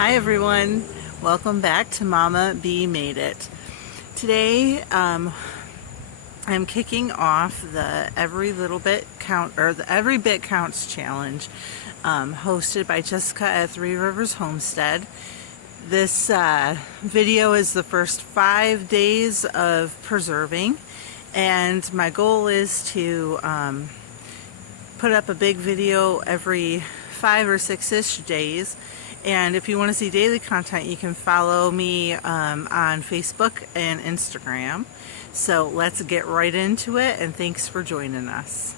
Hi everyone, welcome back to Mama B Made It. Today I'm kicking off the Every Little Bit Count, or the Every Bit Counts challenge, hosted by Jessica at Three Rivers Homestead. This video is the first 5 days of preserving, and my goal is to put up a big video every 5 or 6-ish days. And if you want to see daily content, you can follow me on Facebook and Instagram. So let's get right into it, and thanks for joining us.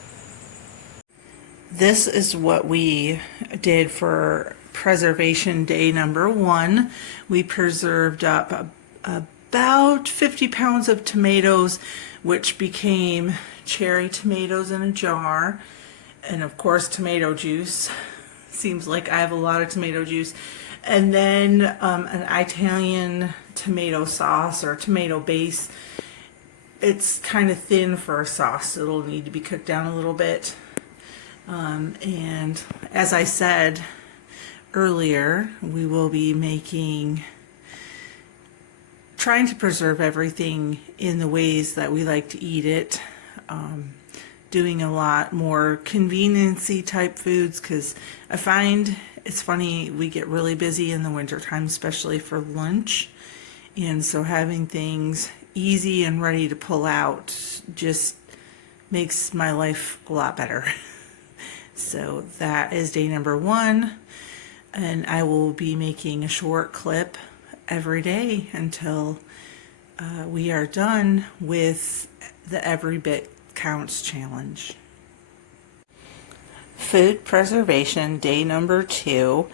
This is what we did for preservation day number 1. We preserved up about 50 pounds of tomatoes, which became cherry tomatoes in a jar, and of course tomato juice. Seems like I have a lot of tomato juice. And then an Italian tomato sauce or tomato base. It's kind of thin for a sauce. It'll need to be cooked down a little bit. And as I said earlier, we will be trying to preserve everything in the ways that we like to eat it. Doing a lot more convenience-y type foods, because I find it's funny, we get really busy in the wintertime, especially for lunch, and so having things easy and ready to pull out just makes my life a lot better. So that is day number 1, and I will be making a short clip every day until we are done with the Every Bit Counts challenge. Food preservation day number 2.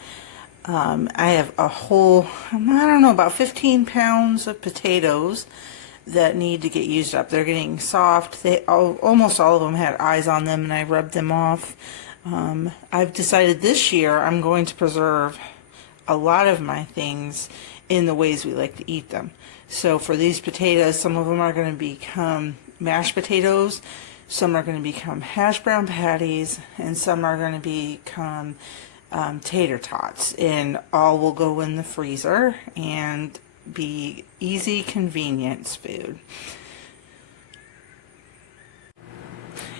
I have a whole, I don't know, about 15 pounds of potatoes that need to get used up. They're getting soft. Almost all of them had eyes on them, and I rubbed them off. I've decided this year I'm going to preserve a lot of my things in the ways we like to eat them. So for these potatoes, some of them are going to become mashed potatoes, some are going to become hash brown patties, and some are going to become tater tots, and all will go in the freezer and be easy convenience food.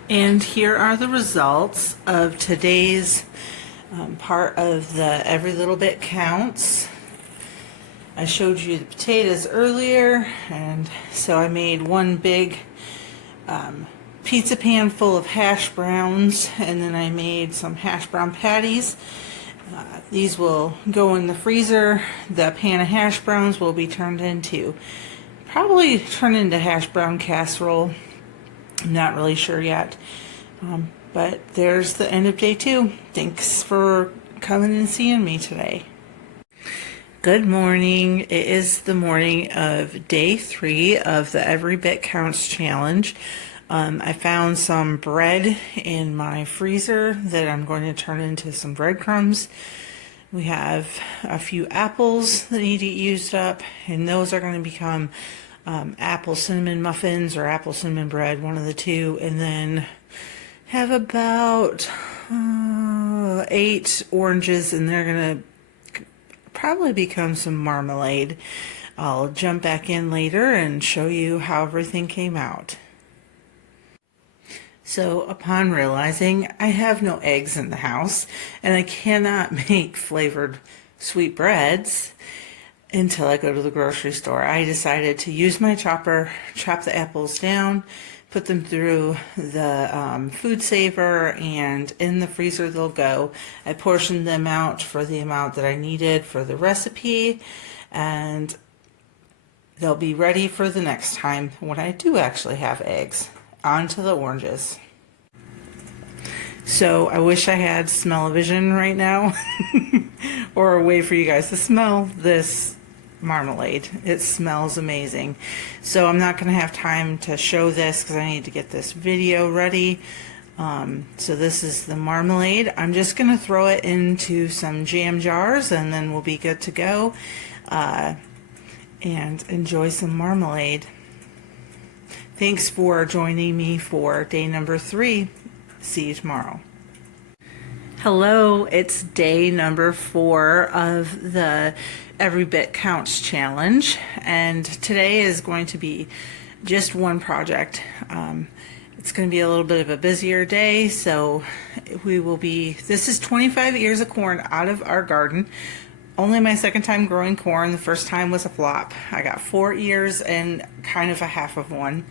And here are the results of today's part of the Every Little Bit Counts. I showed you the potatoes earlier, and so I made one big pizza pan full of hash browns, and then I made some hash brown patties. These will go in the freezer. The pan of hash browns will be probably turned into hash brown casserole. I'm not really sure yet. But there's the end of day 2. Thanks for coming and seeing me today. Good morning. It is the morning of day 3 of the Every Bit Counts challenge. I found some bread in my freezer that I'm going to turn into some breadcrumbs. We have a few apples that need to get used up, and those are going to become apple cinnamon muffins or apple cinnamon bread, one of the two. And then have about 8 oranges, and they're going to probably become some marmalade. I'll jump back in later and show you how everything came out. So upon realizing I have no eggs in the house and I cannot make flavored sweetbreads until I go to the grocery store, I decided to use my chopper, chop the apples down, put them through the food saver, and in the freezer they'll go. I portioned them out for the amount that I needed for the recipe, and they'll be ready for the next time when I do actually have eggs. On to the oranges. So I wish I had smell-o-vision right now or a way for you guys to smell this marmalade. It smells amazing. So I'm not going to have time to show this because I need to get this video ready. So this is the marmalade. I'm just going to throw it into some jam jars, and then we'll be good to go and enjoy some marmalade. Thanks for joining me for day number 3. See you tomorrow. Hello, it's day number 4 of the Every Bit Counts challenge, and today is going to be just one project. It's going to be a little bit of a busier day, so this is 25 ears of corn out of our garden. Only my second time growing corn. The first time was a flop. I got 4 ears and kind of a half of one.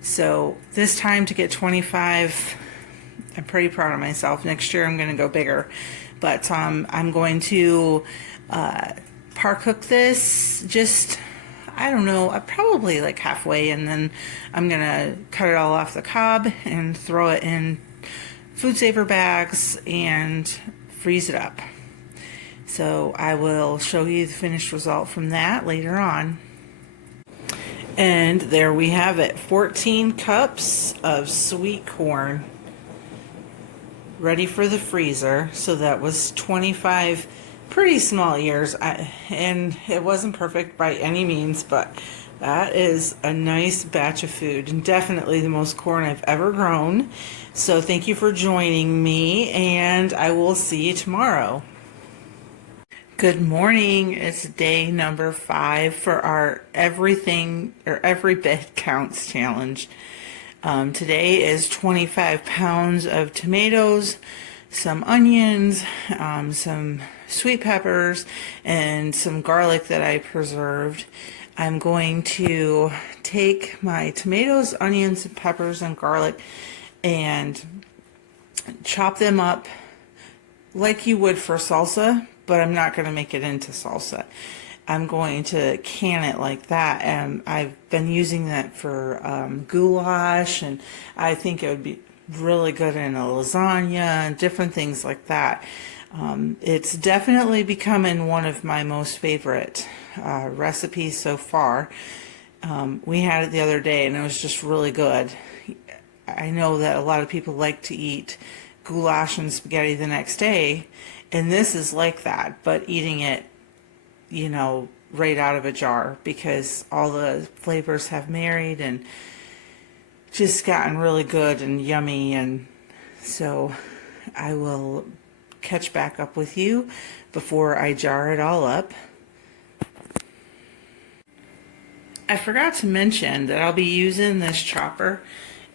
So this time to get 25, I'm pretty proud of myself. Next year I'm going to go bigger, but I'm going to par cook this just, I don't know, probably like halfway, and then I'm going to cut it all off the cob and throw it in food saver bags and freeze it up. So I will show you the finished result from that later on. And there we have it, 14 cups of sweet corn ready for the freezer. So that was 25 pretty small ears, and it wasn't perfect by any means, but that is a nice batch of food, and definitely the most corn I've ever grown. So thank you for joining me, and I will see you tomorrow. Good morning. It's day number 5 for our Every Bit Counts challenge. Today is 25 pounds of tomatoes, some onions, some sweet peppers, and some garlic that I preserved. I'm going to take my tomatoes, onions, peppers, and garlic and chop them up like you would for salsa, but I'm not going to make it into salsa. I'm going to can it like that, and I've been using that for goulash, and I think it would be really good in a lasagna and different things like that. It's definitely becoming one of my most favorite recipes so far. We had it the other day, and it was just really good. I know that a lot of people like to eat goulash and spaghetti the next day, and this is like that, but eating it, you know, right out of a jar, because all the flavors have married and just gotten really good and yummy. And so I will catch back up with you before I jar it all up. I forgot to mention that I'll be using this chopper.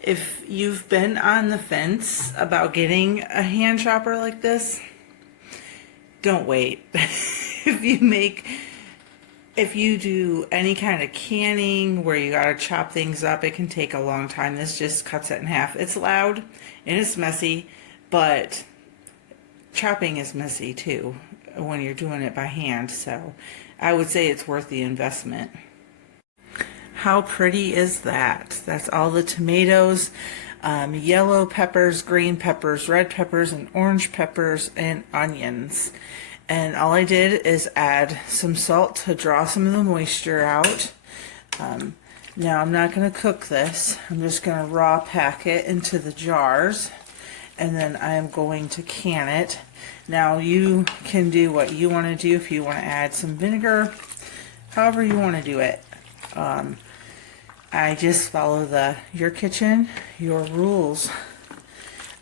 If you've been on the fence about getting a hand chopper like this, don't wait. If you do any kind of canning where you gotta chop things up, it can take a long time. This just cuts it in half. It's loud and it's messy, but chopping is messy too when you're doing it by hand. So I would say it's worth the investment. How pretty is that? That's all the tomatoes, yellow peppers, green peppers, red peppers, and orange peppers, and onions. And all I did is add some salt to draw some of the moisture out. Now I'm not going to cook this. I'm just going to raw pack it into the jars, and then I'm going to can it. Now you can do what you want to do. If you want to add some vinegar, however you want to do it. I just follow your kitchen, your rules,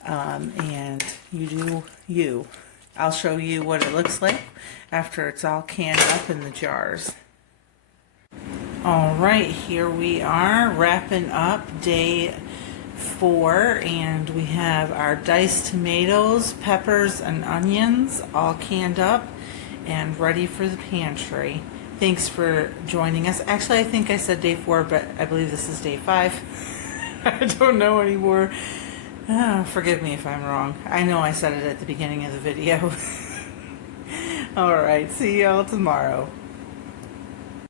and you do you. I'll show you what it looks like after it's all canned up in the jars. All right, here we are wrapping up day 4, and we have our diced tomatoes, peppers, and onions all canned up and ready for the pantry. Thanks for joining us. Actually, I think I said day 4, but I believe this is day 5. I don't know anymore. Forgive me if I'm wrong. I know I said it at the beginning of the video. All right, see y'all tomorrow.